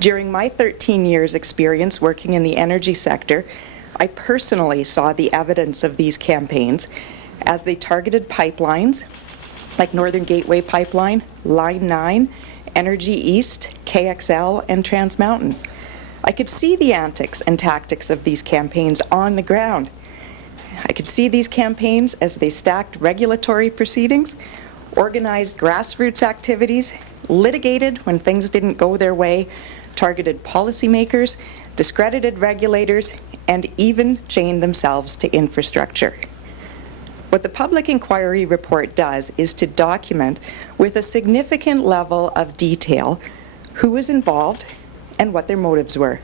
During my 13 years experience working in the energy sector, I personally saw the evidence of these campaigns as they targeted pipelines like Northern Gateway Pipeline, Line 9, Energy East, KXL, and Trans Mountain. I could see the antics and tactics of these campaigns on the ground. I could see these campaigns as they stacked regulatory proceedings, organized grassroots activities, litigated when things didn't go their way, targeted policymakers, discredited regulators, and even chained themselves to infrastructure. What the Public Inquiry Report does is to document with a significant level of detail who was involved and what their motives were.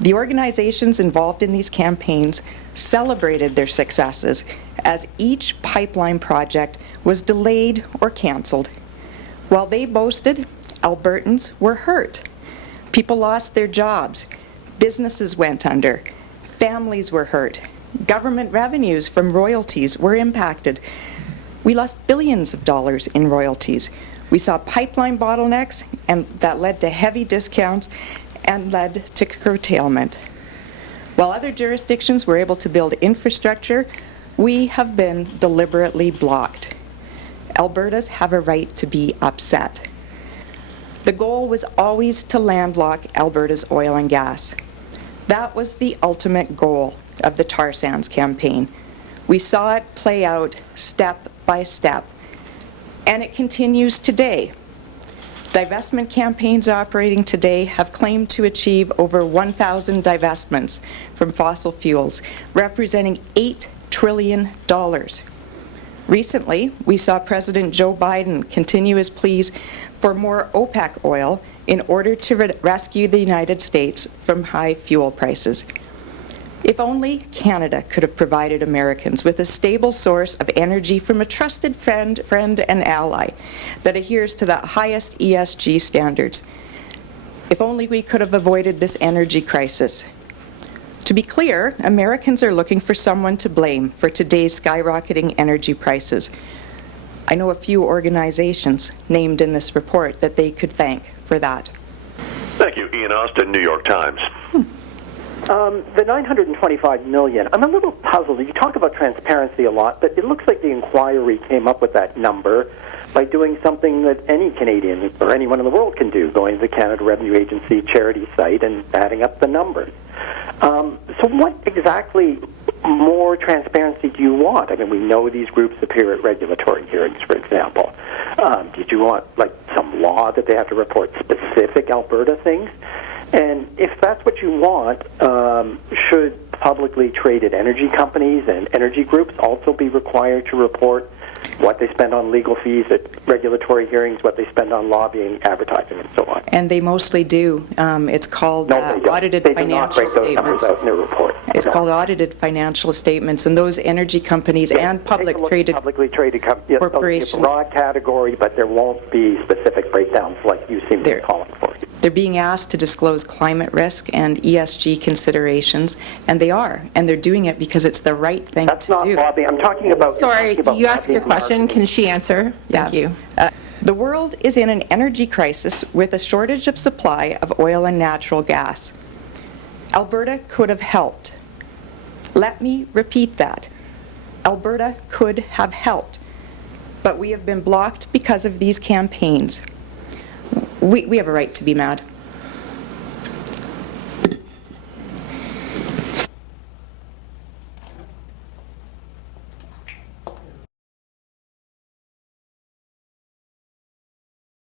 The organizations involved in these campaigns celebrated their successes as each pipeline project was delayed or cancelled. While they boasted, Albertans were hurt. People lost their jobs, businesses went under, families were hurt, government revenues from royalties were impacted. We lost billions of dollars in royalties. We saw pipeline bottlenecks, and that led to heavy discounts and led to curtailment. While other jurisdictions were able to build infrastructure, we have been deliberately blocked. Albertans have a right to be upset. The goal was always to landlock Alberta's oil and gas. That was the ultimate goal of the tar sands campaign. We saw it play out step by step, and it continues today. Divestment campaigns operating today have claimed to achieve over 1,000 divestments from fossil fuels, representing $8 trillion. Recently, we saw President Joe Biden continue his pleas for more OPEC oil in order to rescue the United States from high fuel prices. If only Canada could have provided Americans with a stable source of energy from a trusted friend and ally that adheres to the highest ESG standards. If only we could have avoided this energy crisis. To be clear, Americans are looking for someone to blame for today's skyrocketing energy prices. I know a few organizations named in this report that they could thank for that. Thank you, Ian Austin, New York Times. The $925 million, I'm a little puzzled. You talk about transparency a lot, but it looks like the inquiry came up with that number by doing something that any Canadian or anyone in the world can do, going to the Canada Revenue Agency charity site and adding up the numbers. So what exactly more transparency do you want? I mean, we know these groups appear at regulatory hearings, for example. Did you want, like, some law that they have to report specific Alberta things? And if that's what you want, should publicly traded energy companies and energy groups also be required to report what they spend on legal fees at regulatory hearings, what they spend on lobbying, advertising, and so on? And they mostly do. It's called audited financial statements. Out in their report. It's called audited financial statements, and those energy companies and publicly traded corporations. A broad category, but there won't be specific breakdowns like you seem to be calling for. They're being asked to disclose climate risk and ESG considerations, and they are, and they're doing it because it's the right thing to do. That's not lobbying. I'm talking about... Sorry, you asked your question. Can she answer? Thank you. The world is in an energy crisis with a shortage of supply of oil and natural gas. Alberta could have helped. Let me repeat that. Alberta could have helped, but we have been blocked because of these campaigns. We have a right to be mad.